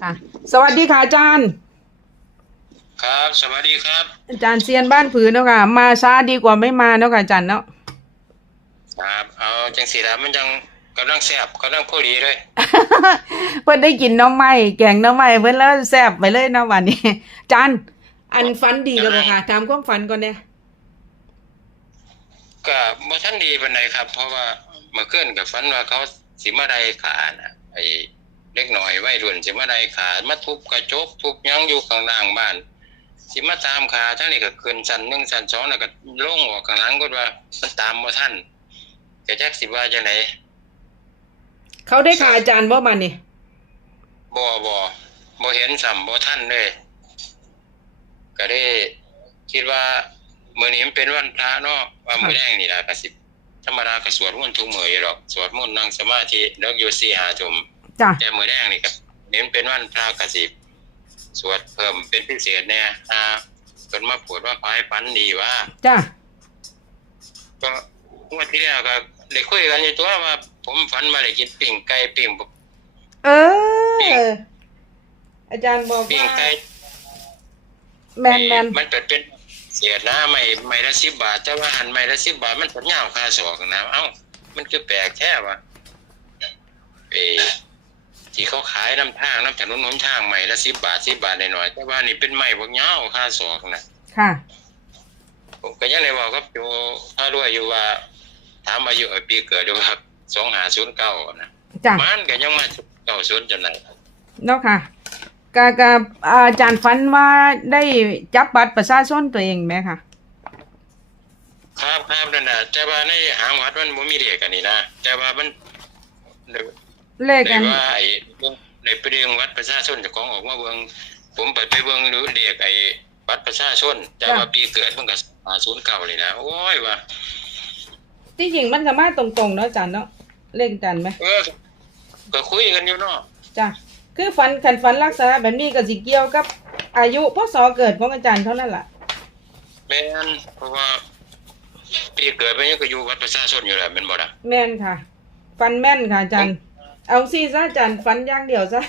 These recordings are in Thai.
ค่ะ สวัสดีค่ะอาจารย์ ครับ สวัสดีครับ อาจารย์เซียนบ้านผืนเนาะค่ะ มาช้าดีกว่าไม่มาเนาะค่ะอาจารย์เนาะ ครับ เอาจังสีละมันยังกำลังแซ่บกำลังพอดีเลย เพิ่นได้กินหน้องไม้แกงหน้องไม้เพิ่นแล้วแซ่บไปเลยเนาะวันนี้อาจารย์ อันฝันดีแล้วบ่ค่ะถามความฝันก่อนเนี่ยก็บ่ทันดีปานใดครับ เพราะว่าเมื่อคืนกับฝันว่าเขาสิมาได้ขาน่ะไอ้ เด็กน้อยวัยรุ่นสิมาได้ขามาทุบกระจกทุบหยังอยู่ข้างล่างบ้านสิมาตามขาทั้งนี้ก็ขึ้นชั้นหนึ่งชั้นสองแล้วก็ลงออกข้างหลังก็ว่ามันตามบ่ทันก็จักสิว่าจังไดเขาได้ค่ะอาจารย์บ่มานี่บ่บ่บ่เห็นซ้ํบ่ทันเลยก็ได้คิดว่ามื้อนี้มันเป็นวันพระเนาะว่ามื้อแรกนี่ล่ะก็สิธรรมดาก็สวดมนต์ทุกมื้ออยู่หรอกสวดมนต์นั่งสมาธิเลิกอยู่4 5ทุ่ม จ้ะแต่มื้อแรกนี่ก็เน้นเป็นวันพระก็สิสวดเพิ่มเป็นพิเศษแน่อ่าเพิ่นมาพูดว่าขอให้ฝันดีว่าจ้ะก็งวดที่แล้วก็ได้คุยกันอยู่ตัวว่า ผมฝันมาได้กินปิ้งไก่ปิ้งเออ อาจารย์บอกปิ้งว่าไก่แมนแมนมันเปิดเป็นเสียนะไม่ไม่ละสิบบาทแต่ว่าอันไม่ละสิบบาทมันเป็นยาวค่าสอกนะเอ้า มันคือแปลกแท้วะเออ ที่เขาขายน้ำทางน้ำถนนน้ำทางใหม่ละสิบบาทสิบบาทหน่อยๆแต่ว่านี่เป็นไม้พวกยาวค่าสอกนะค่ะผมก็ยังเลยบอกกับโยถ้ารวยอยู่ว่าถามอายุไอ้ปีเกิดอยู่ว่าสองหาศูนย์เก้านะจ้ะมันก็ยังมาเก้าศูนย์จนไหนเนาะค่ะกากาอาจารย์ฝันว่าได้จับบัตรประชาชนตัวเองไหมคะครับครับนั่นน่ะแต่ว่าในหางวัดมันบ่มีเด็กอันนี้นะแต่ว่ามันเลขแต่อันว่าไอ้ ในประเด็นวัดประชาชนเจ้าของออกมาเบิ่งผมไปไปเบิ่งดูเด็กไอ้วัดประชาชนแต่ว่าปีเกิดมันก็ศูนย์เก่าเลยนะโอ้ยว่าที่จริงมันสามารถตรงๆเนาะอาจารย์เนาะเลขอาจารย์ไหมเออก็คุยกันอยู่เนาะจ้ะคือฝันขันฝันลักษณะแบบนี้ก็สิเกี่ยวกับ อายุพศเกิดของอาจารย์เท่านั้นล่ะแม่นเพราะว่าปีเกิดมันยังก็อยู่วัดประชาชนอยู่แหละแม่นบ่ล่ะแม่นค่ะ ฟันแม่นค่ะอาจารย์ เอาซี่ซะอาจารย์ฟันอย่างเดียวซะ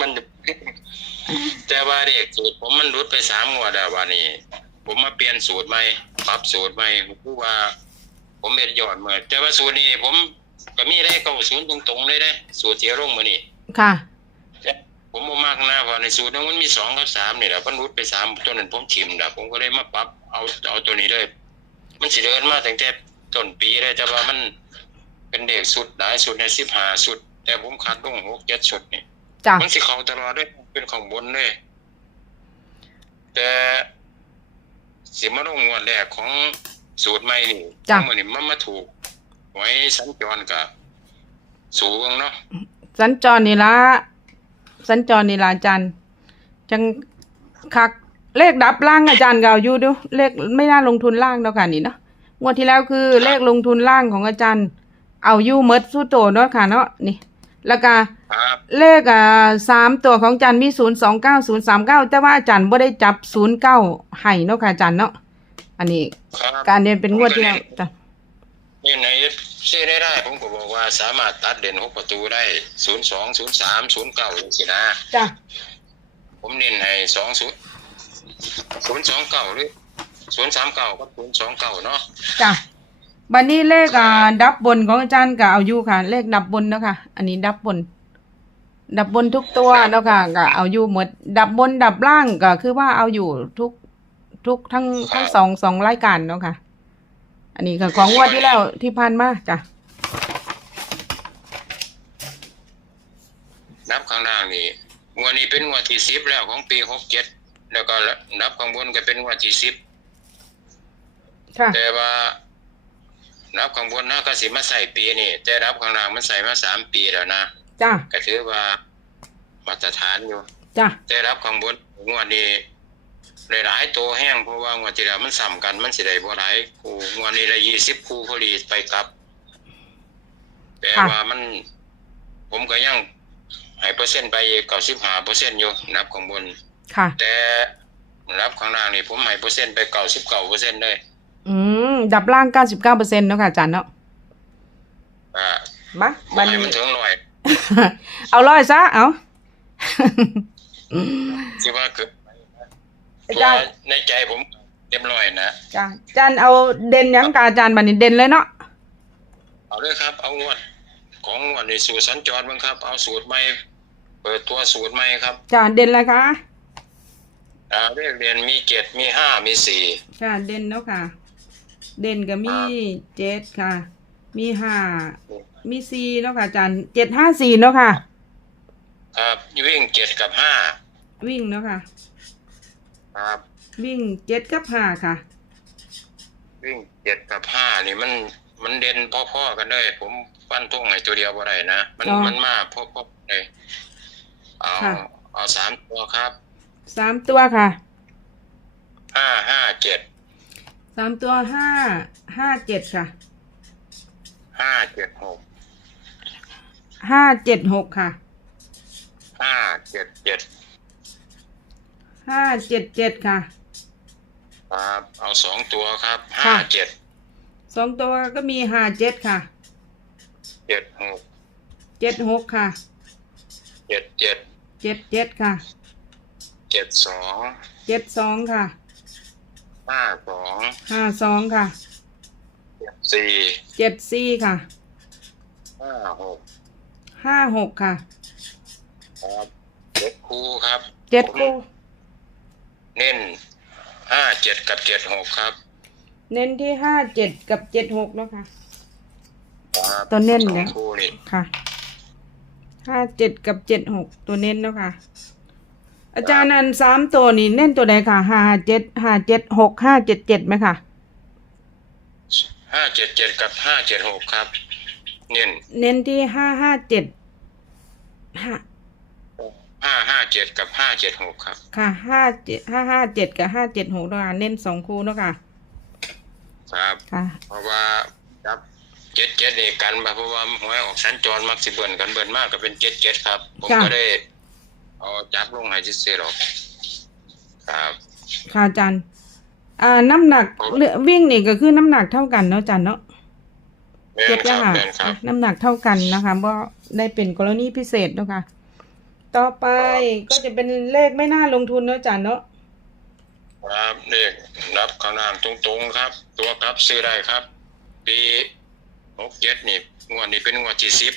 มันแต่ว่าเด็กสูตรผมมันรุดไปสามงวดแล้ววันนี้ ผมมาเปลี่ยนสูตรใหม่ปรับสูตรใหม่คือว่า ผมเฮ็ดยอดเมื่อแต่ว่าสูตรนี้ผมก็มีได้เก้าศูนย์ตรงๆเลยได้สูตรเสียลงมานี่ค่ะ ผมบ่มากนะเพราะในสูตรนั้นมันมีสองกับสามนี่แหละมันรุดไปสามตัวนั้นผมถิ่มนะผมก็เลยมาปรับเอาเอาตัวนี้เลย มันสิเดินมาตั้งแต่ต้นปีเลยแต่ว่ามัน เป็นเด็กสุดหลายสุดในสิบห้าสุด แต่ผมขาดลงหกเจ็ดสุดนี่จ้ะมันสิเข้าตลอดเลยเป็นของบนเลยแต่สิมาลงงวดแรกของสูตรใหม่นี่จ้ะมันนี่มันมาถูกไว้สัญจรกับสูงเนาะสัญจรนี่ละสัญจรนี่ละอาจารย์จังคักเลขดับล่างอาจารย์เก่าอยู่ดูเลขไม่น่าลงทุนล่างเนาะค่ะนี่เนาะงวดที่แล้วคือเลขลงทุนล่างของอาจารย์ เอาอยู่เมดสู้โตเนาะค่ะเนาะนี่ แล้วก็ครับเลขอ่าสามตัวของอาจารย์มีศูนย์สองเก้าศูนย์สามเก้าแต่ว่าอาจารย์บ่ได้จับศูนย์เก้าให้เนาะค่ะอาจารย์เนาะอันนี้ครับการเรียนเป็นงวดที่แล้วจ้ะนี่ในซื้อได้ได้ผมก็บอกว่าสามารถตัดเด่นหกประตูได้ศูนย์สองศูนย์สามศูนย์เก้าอย่างสินะจ้ะผมเน้นให้สองศูนย์ศูนย์สองเก้าหรือศูนย์สามเก้าก็ศูนย์สองเก้าเนาะจ้ะ บัดนี้เลขอ่าดับบนของอาจารย์ก็เอาอยู่ค่ะ เลขดับบนเนาะค่ะ อันนี้ดับบน ดับบนทุกตัวเนาะค่ะก็เอาอยู่หมด ดับบนดับล่างก็คือว่าเอาอยู่ทุกทุกทั้งทั้งสองสองรายการเนาะค่ะ อันนี้ก็ของงวดที่แล้วที่ผ่านมาจ้ะนับข้างล่างนี่งวดนี้เป็นงวดที่สิบแล้วของปีหกเจ็ดแล้วก็นับข้างบนก็เป็นงวดที่สิบค่ะแต่ว่า นับข้างบนนะก็สิมาใส่ปีนี่แต่นับข้างล่างมันใส่มาสามปีแล้วนะจ้ะก็ถือว่ามาตรฐานอยู่จ้ะแต่รับข้างบนงวดนี้ได้หลายตัวแห้งเพราะว่างวดที่แล้วมันซ้ำกันมันสิได้บ่หลายคู่งวดนี้ได้ยี่สิบคู่พอดีไปกลับแต่ว่ามัน ผมก็ยังให้เปอร์เซ็นต์ไปเก้าสิบห้าเปอร์เซ็นต์อยู่นับข้างบน ค่ะ แต่รับข้างล่างนี่ผมให้เปอร์เซ็นต์ไปเก้าสิบเก้าเปอร์เซ็นต์เลย อืม ดับล่างเก้าสิบเก้าเปอร์เซ็นต์เนาะค่ะอาจารย์เนาะอ่ามาบ่บัดให้นี้มันถึงร้อย เอาร้อยซะ เอาคิดว่าคืออาตัวจารย์ในใจผมเรียบร้อยนะจ้ะอาจารย์เอาเด่นหยังกาอาจารย์บัดนี้เด่นเลยเนาะเอาเลยครับ เอางวด ของงวดในสูตรสัญจรบ้างครับ เอาสูตรใหม่เปิดตัวสูตรใหม่ครับจ้ะเด่นเลยคะอ่าเลขเรียนมีเจ็ดมีห้ามีสี่จ้ะเด่นเนาะค่ะ เด่นก็มีเจ็ดค่ะ มีห้ามีสี่เนาะค่ะอาจารย์เจ็ดห้าสี่เนาะค่ะ ครับวิ่งเจ็ดกับห้าวิ่งเนาะค่ะ ครับวิ่งเจ็ดกับห้าค่ะ วิ่งเจ็ดกับห้านี่มันมันเด่นพ่อๆกันเลยผมฟันทุ่งให้ตัวเดียวบ่ได้นะมันอ๋อ มันมาพ่อๆเลยเอาค่ะเอาสามตัวครับสามตัวค่ะห้าห้าเจ็ด สามตัวห้าห้าเจ็ดค่ะห้าเจ็ดหกห้าเจ็ดหกค่ะห้าเจ็ดเจ็ดห้าเจ็ดเจ็ดค่ะ ครับเอาสองตัวครับค่ะห้าเจ็ดสองตัวก็มีห้าเจ็ดค่ะเจ็ดหกเจ็ดหกค่ะเจ็ดเจ็ดเจ็ดเจ็ดค่ะเจ็ดสองเจ็ดสองค่ะ ห้าสองห้าสองค่ะเจ็ดสี่เจ็ดสี่ค่ะห้าหกห้าหกค่ะครับเจ็ดคู่ครับเจ็ดคู่ เน้นห้าเจ็ดกับเจ็ดหกครับ เน้นที่ห้าเจ็ดกับเจ็ดหกแล้วค่ะ ครับตัวเน้นสอเนี่งยคู่นี่ ค่ะห้าเจ็ดกับเจ็ดหกตัวเน้นแล้วค่ะ อาจารย์อันสามตัวนี่เน้นตัวใดค่ะห้าเจ็ดห้าเจ็ดหกห้าเจ็ดเจ็ดไหมค่ะห้าเจ็ดเจ็ดกับห้าเจ็ดหกครับ เน้นเน้นที่ห้าห้าเจ็ดห้าห้าห้าเจ็ดกับห้าเจ็ดหกครับ ค่ะห้าเจ็ดห้าห้าเจ็ดกับห้าเจ็ดหกแล้วค่ะเน้นสองคู่แล้วค่ะ ครับค่ะเพราะว่าครับเจ็ดเจ็ดนี่กันมาเพราะว่าหวยออกสัญจรมักสิเบิ่นกันเบิ่นมากก็เป็นเจ็ดเจ็ดครับ ผมจ้ะก็ได้ เอาจับลงให้ซื่อๆหรอกครับค่ะอาจารย์ อ่า น้ำหนักเรือวิ่งนี่ก็คือน้ำหนักเท่ากันเนาะอาจารย์เนาะแม่เจ็บนคยารับค่ะ แม่นครับ น้ำหนักเท่ากันนะคะเพราะได้เป็นกรณีพิเศษเนาะค่ะ ต่อไปก็จะเป็นเลขไม่น่าลงทุนเนาะอาจารย์เนาะ ครับเลขรับข้างล่างตรงๆครับ ตัวกลับซื้อได้ครับ ปีหกเจ็ดนี่งวดนี้เป็นงวดที่สิบ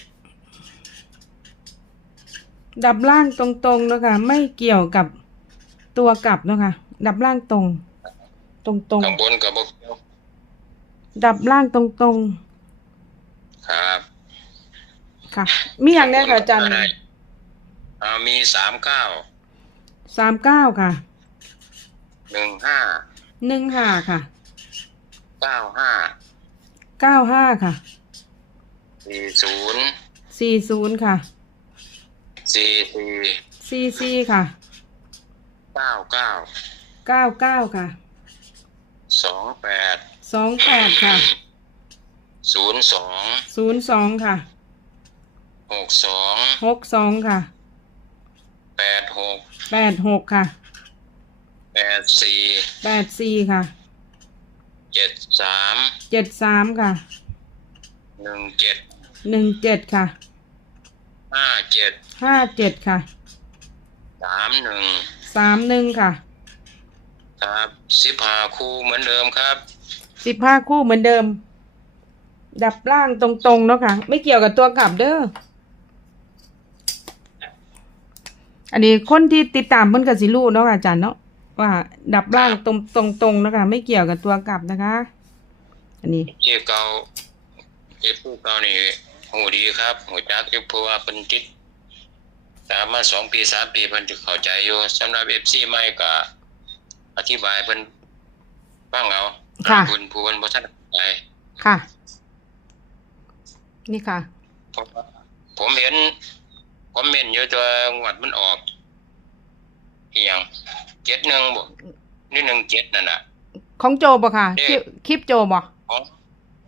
ดับล่างตรงๆเนาะค่ะไม่เกี่ยวกับตัวกลับเนาะค่ะดับล่างตรง ตรงข้างบนกับบกๆดับล่างตรงครับๆค่ะ มีอย่างแรกค่ะอาจารย์ได้อ่ามีสามเก้าสามเก้าค่ะหนึ่งห้าหนึ่งห้าค่ะเก้าห้าเก้าห้าค่ะสี่ศูนย์สี่ศูนย์ค่ะ สี่สี่สี่สี่ค่ะเก้าเก้าเก้าเก้าค่ะสองแปดสองแปดค่ะศูนย์สองศูนย์สองค่ะหกสองหกสองค่ะแปดหกแปดหกค่ะแปดสี่แปดสี่ค่ะเจ็ดสามเจ็ดสามค่ะหนึ่งเจ็ดหนึ่งเจ็ดค่ะ ห้าเจ็ดห้าเจ็ดค่ะสามหนึ่งสามหนึ่งค่ะ ครับสิบห้าคู่เหมือนเดิมครับ สิบห้าคู่เหมือนเดิม ดับล่างตรงๆเนาะค่ะ ไม่เกี่ยวกับตัวกลับเด้ออันนี้คนที่ติดตามเพิ่นกับสิรู้เนาะค่ะอาจารย์เนาะว่า ดับล่างตรงตรงๆเนาะคะไม่เกี่ยวกับตัวกลับนะคะ อันนี้ เจ็บเก่าเจ็บผู้เก่านี่ หูดีครับหูจักอยู่เพราะว่าเป็นติดตามมาสองปีสามปีเพิ่นจะเข้าใจอยู่สำหรับเอฟซีใหม่ก็อธิบายเพิ่นฟังเอาค่ะ คุณผู้เพิ่นบ่ทันเข้าใจค่ะ นี่ค่ะเพราะว่าผมเห็นคอมเมนต์อยู่ตัวงวดมันออกอีหยังเจ็ดหนึ่งบ่นี่หนึ่งเจ็ดนั่นน่ะ ของโจบ่ค่ะเอ๊ะคลิปคลิปโจบ่ข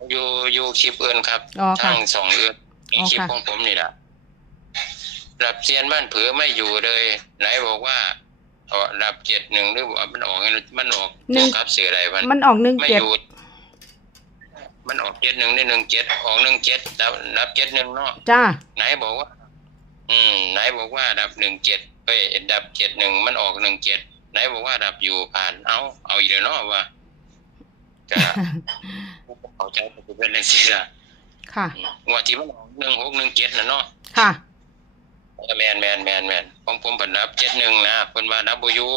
องอยู่อยู่คลิปอื่นครับอ๋อค่ะ ทั้งสองอื่นมีอ๋อคลิปค่ะ ของผมนี่แหละรับเซียนบ้านเผือไม่อยู่เลย ไหนบอกว่าเอารับเจ็ดหนึ่งหรือว่ามันออกมันออกตัวครับเสืออะไรมัน มันออกหนึ่งไม่เจ็ดอยู่ มันออกเจ็ดหนึ่งได้หนึ่งเจ็ดออกหนึ่งเจ็ดรับรับเจ็ดหนึ่งเนาะจ้า ไหนบอกว่า อืม ไหนบอกว่าดับหนึ่งเจ็ดเอ้ยดับเจ็ดหนึ่งมันออกหนึ่งเจ็ดไหนบอกว่าดับอยู่ผ่านเอาเอาอีกแล้วเนาะว่าจะ เขาใจจะเป็นอะไรสิล่ะค่ะงวดที่มันออกหนึ่งหกหนึ่งเจ็ดนะเนาะค่ะแมนแมนแมนแมนของผมเป็นดับเจ็ดหนึ่งนะเพิ่นว่าดับบ่อยู่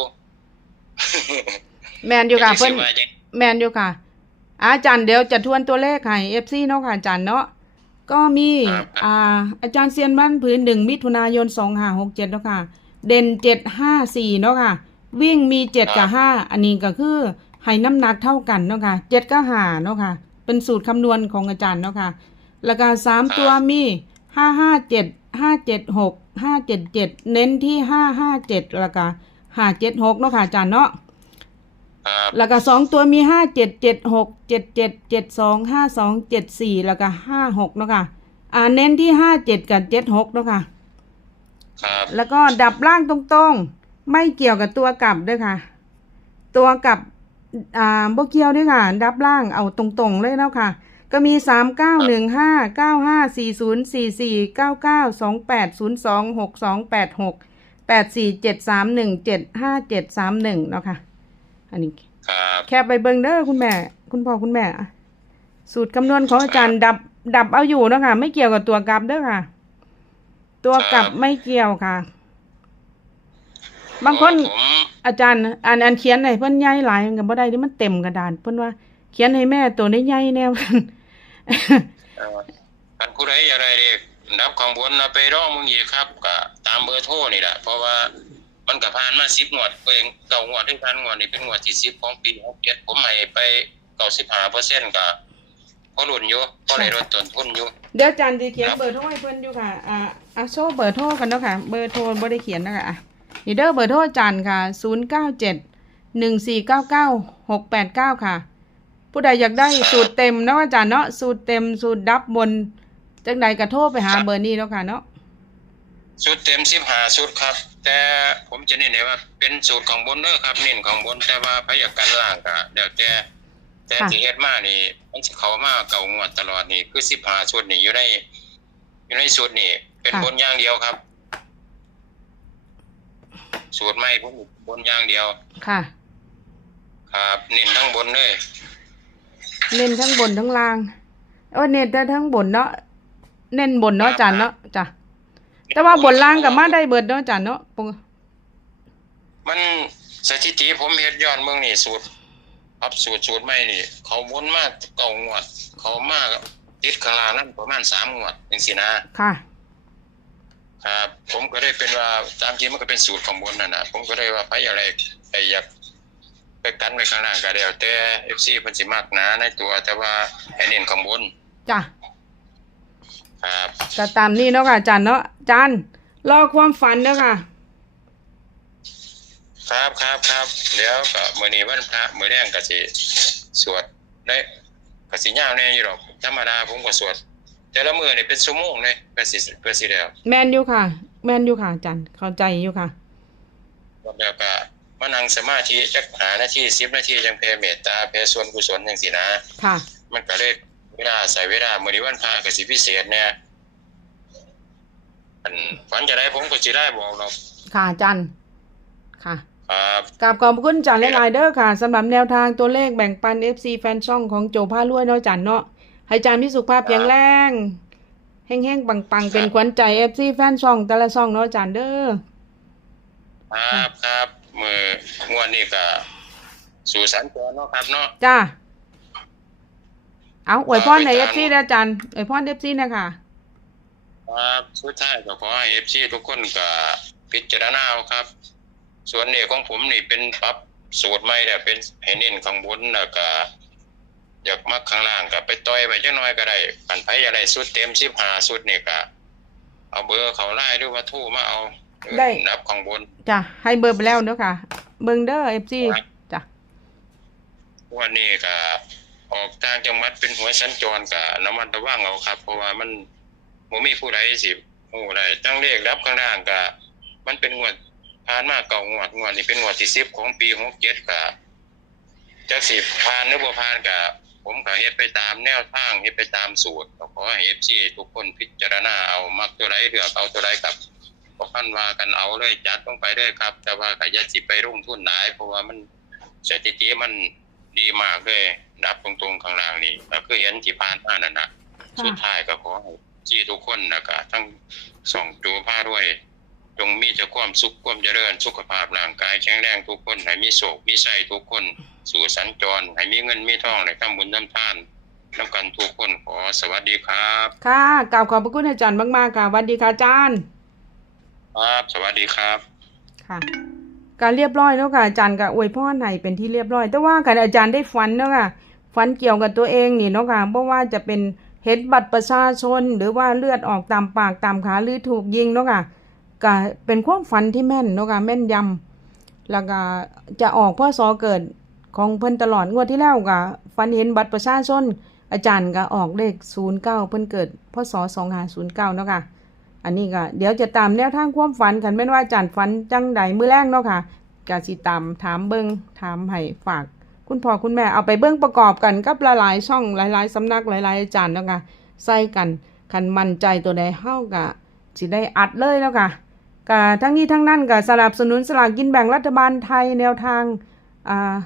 แมนอยู่ค่ะเพิ่นสิว่าจังแมนอยู่ค่ะอาจารย์เดี๋ยวจะทวนตัวเลขให้ FC เนาะค่ะอาจารย์เนาะก็มีอ่าอาจารย์เซียนบ้านผืนหนึ่งมิถุนายนสองห้าหกเจ็ดเนาะค่ะ เด่นเจ็ดห้าสี่เนาะค่ะ วิ่งมีเจ็ดกับห้าอันนี้ก็คือให้น้ำหนักเท่ากันเนาะค่ะเจ็ดก็ห้าเนาะค่ะ เป็นสูตรคำนวณของอาจารย์เนาะค่ะ แล้วก็สามตัวมีห้าห้าเจ็ดห้าเจ็ดหกห้าเจ็ดเจ็ดเน้นที่ห้าห้าเจ็ดแล้วก็ห้าเจ็ดหกเนาะค่ะอาจารย์เนาะครับแล้วก็สองตัวมีห้าเจ็ดเจ็ดหกเจ็ดเจ็ดเจ็ดสองห้าสองเจ็ดสี่แล้วก็ห้าหกเนาะค่ะ อ่าเน้นที่ห้าเจ็ดกับเจ็ดหกเนาะค่ะครับแล้วก็ดับล่างตรงๆ ไม่เกี่ยวกับตัวกลับด้วยค่ะ ตัวกลับ อ่าบ่เกี่ยวด้วยค่ะ ดับล่างเอาตรงๆเลยเนาะค่ะ ก็มีสามเก้าหนึ่งห้าเก้าห้าสี่ศูนย์สี่สี่เก้าเก้าสองแปดศูนย์สองหกสองแปดหกแปดสี่เจ็ดสามหนึ่งเจ็ดห้าเจ็ดสามหนึ่งเนาะค่ะ อันนี้ครับแคบไปเบิงเด้อคุณแม่ คุณพ่อคุณแม่อะสูตรคำนวณของอาจารย์ดับดับเอาอยู่เนาะคะไม่เกี่ยวกับตัวกลับเด้อค่ะ ตัวกลับไม่เกี่ยวค่ะ บางคนผม อาจารย์อ่านอ่านเขียนให้เพิ่นใหญ่หลายมันก็บ่ได้ที่มันเต็มกระดานเพิ่นว่า เขียนให้แม่ตัวได้ใหญ่แนวเอ่อท่านผู้ใดอยากได้เด็กนับของบนเอาไปร้องมึงอีกครับก็ตามเบอร์โทรนี่แหละเพราะว่ามันก็ผ่านมา10งวดเองเก่างวดที่ผ่านงวดนี่เป็นงวดที่10ของปี67ผมให้ไป95%ก็พอรุ่นอยู่พอได้ลดต้นทุนอยู่เดี๋ยวอาจารย์สิเขียนเบอร์โทรให้เพิ่นอยู่ค่ะอ่าอะโชว์เบอร์โทรกันเนาะค่ะ เบอร์โทรบ่ได้เขียนนะคะอะ นี่เด้อเบอร์โทรอาจารย์ค่ะ 097 1499 689 ค่ะ ผู้ใดอยากได้สูตรเต็มเนาะอาจารย์เนาะสูตรเต็มสูตรดับบนจังใดก็โทรไปหาเบอร์นี้เนาะค่ะเนาะสูตรเต็ม15สูตรครับ แต่ผมจะเน้นให้ว่า เป็นสูตรของบนเด้อครับเน้นของบนแต่ว่าพยาการล่างก็เดี๋ยวแต่แต่ค่ะที่เฮ็ดมานี่มันสิเข้ามาเก่างวดตลอดนี่คือ15ชุดนี่อยู่ในอยู่ในสูตรนี่เป็นบนอย่างเดียวครับ สูตรไม่ผมบนอย่างเดียว ค่ะ ครับ เน้นทั้งบนเลยเน้นทั้งบนทั้งล่างเออเน้นแต่ทั้งบนเนาะเน้นบนเนาะอาจารย์เนาะจ้ะแต่ว่าบนล่างก็มาได้เบิดเนาะอาจารย์เนาะปกมันสถิติผมเฮ็ดย้อนเมืองนี่สูตรครับสูตรสูตรไม่นี่ เขาวนมาเก่างวด เขามาติดข้างล่างนั่นประมาณ3งวดจังซี่นะค่ะ ครับผมก็ได้เป็นว่าตามจริงมันก็เป็นสูตรของบนนั่นน่ะผมก็ได้ว่าไปอะไรไปอยากไปกันไว้ข้างล่างก็แล้วแต่ FC เพิ่นสิมักนะในตัว แต่ว่าให้เน้นข้างบนจ้ะครับก็ตามนี้เนาะค่ะอาจารย์เนาะอาจารย์รอความฝันเนาะค่ะ ครับครับครับเดี๋ยวก็มื้อนี้วันพระมื้อแรงก็สิสวดได้ก็สิยาวแน่อยู่ดอกธรรมดาผมก็สวด แต่ละมื้อนี่เป็นชั่วโมงเลยก็สิก็สิแล้วแมนอยู่ค่ะ แมนอยู่ค่ะอาจารย์เข้าใจอยู่ค่ะแล้วก็มานั่งสมาธิจักหานาที10นาทีจังแผ่เมตตาแผ่ส่วนกุศลจังซี่นะค่ะ มันก็เลยเวลาใส่เวลามื้อนี้วันพระก็สิพิเศษแน่อันฝันจะได้ผมก็สิได้บอกหรอกค่ะอาจารย์ค่ะครับกราบขอบคุณอาจารย์หลายๆเด้อค่ะสำหรับแนวทางตัวเลขแบ่งปัน FC แฟนช่องของโจผ้ารวยเนาะอาจารย์เนาะ ให้อาจารย์มีสุขภาพแข็งแรงแห้งๆปังๆ เป็นขวัญใจ FC แฟนช่อง แต่ละช่องเนาะอาจารย์เด้อครับครับมืองวดนี้ก็สู่สัญจรเนาะครับเนาะจ้าเอาอวยพรใน FC เด้ออาจารย์อวยพร FC นะคะครับสุดท้ายก็ขอให้ FC ทุกคนก็พิจารณาเอาครับ ส่วนนี้ของผมนี่เป็นปรับสูตรใหม่เนี่ยเป็นให้เน้นข้างบนแล้วก็ อยากมักข้างล่างก็ไปต่อยไปจักหน่อยก็ได้ปันไผอะไรสุดเต็ม15สุดนี่ก็เอาเบอร์เขาไล่หรือว่าโทรมาเอาได้นับข้างบนจ้ะให้เบอร์ไปแล้วเด้อค่ะ เบิ่งเด้อ FC จ้ะวันนี้ก็ออกทางจังหวัดเป็นหัวยสัญจรก็ระมัดระวังเอาครับ เพราะว่ามันบ่มีผู้ใดสิฮู้ได้ตั้งเลขรับข้างล่างก็มันเป็นงวดผ่านมาเก่างวดงวดนี้เป็นงวดที่10ของปี67ก็จักสิผ่านหรือบ่ผ่านก็ ผมก็เฮ็ดไปตามแนวทางเฮ็ดไปตามสูตรก็ขอให้ FC ทุกคนพิจารณาเอามักตัวใดเลือกเอาตัวใดครับก็คันว่ากันเอาเลยจัดลงไปเลยครับ แต่ว่าก็อย่าสิไปลงทุนหลาย เพราะว่ามันสถิติมันดีมากเลยดับตรงๆข้างล่างนี่ก็คือเห็นที่ผ่านมานั่นน่ะค่ะสุดท้ายก็ขอให้ที่ทุกคนนะก็ทั้งสองจูผ้าด้วย จงมีแต่ความสุขความเจริญสุขภาพร่างกายแข็งแรงทุกคนให้มีโศกมีไส้ทุกคน สู่สัญจร ให้มีเงินมีทองในทำบุญทำทานนำกันทุกคนขอสวัสดีครับ ค่ะกล่าวขอบพระคุณอาจารย์มาก ๆ ค่ะสวัสดีค่ะอาจารย์ ครับสวัสดีครับ ค่ะการเรียบร้อยแล้วค่ะอาจารย์ก็อวยพรให้เป็นที่เรียบร้อย แต่ว่าการอาจารย์ได้ฝันเนาะค่ะฝันเกี่ยวกับตัวเองนี่เนาะค่ะเพราะว่าจะเป็นเห็นบัตรประชาชน หรือว่าเลือดออกตามปากตามขาหรือถูกยิงเนาะค่ะก็เป็นความฝันที่แม่นเนาะค่ะแม่นยำแล้วก็จะออกพ่อสอเกิด ของเพิ่นตลอดงวดที่แล้วก็ฝันเห็นบัตรประชาชน อาจารย์ก็ออกเลข09เพิ่นเกิดพศ2509เนาะค่ะ อันนี้ก็เดี๋ยวจะตามแนวทางความฝันกันแม่นว่าอาจารย์ฝันจังใดมือแรกเนาะค่ะกสิตามถามเบิ่งถามให้ฝาก คุณพ่อคุณแม่เอาไปเบิ่งประกอบกันกับหลายๆช่องหลายๆสำนักหลายๆอาจารย์เนาะค่ะใส่กันคันมั่นใจตัวใดเฮาก็สิได้อัดเลยแล้วค่ะก็ทั้งนี้ทั้งนั้นก็สนับสนุนสลากกินแบ่งรัฐบาลไทยแนวทางอ่า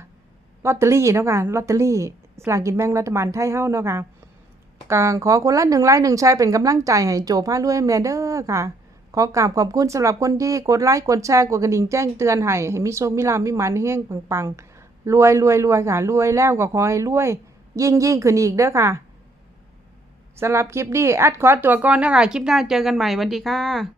ลอตเตอรี่เนาะค่ะลอตเตอรี่สลากกินแบ่งรัฐบาลไทยเฮาเนาะค่ะก็ขอคนละหนึ่งไลค์หนึ่งแชร์เป็นกำลังใจให้โจผ้ารวยแมเดอร์ค่ะ ขอกราบขอบคุณสำหรับคนที่กดไลค์กดแชร์กดกระดิ่งแจ้งเตือนให้ให้มีโชคมีลาภมีมันเฮงปังๆรวยรวยรวยค่ะ รวยแล้วก็ขอให้รวย ยิ่งยิ่งขึ้นอีกเด้อค่ะสำหรับคลิปนี้แอดขอตัวก่อนนะคะคลิปหน้าเจอกันใหม่วัสดีค่ะ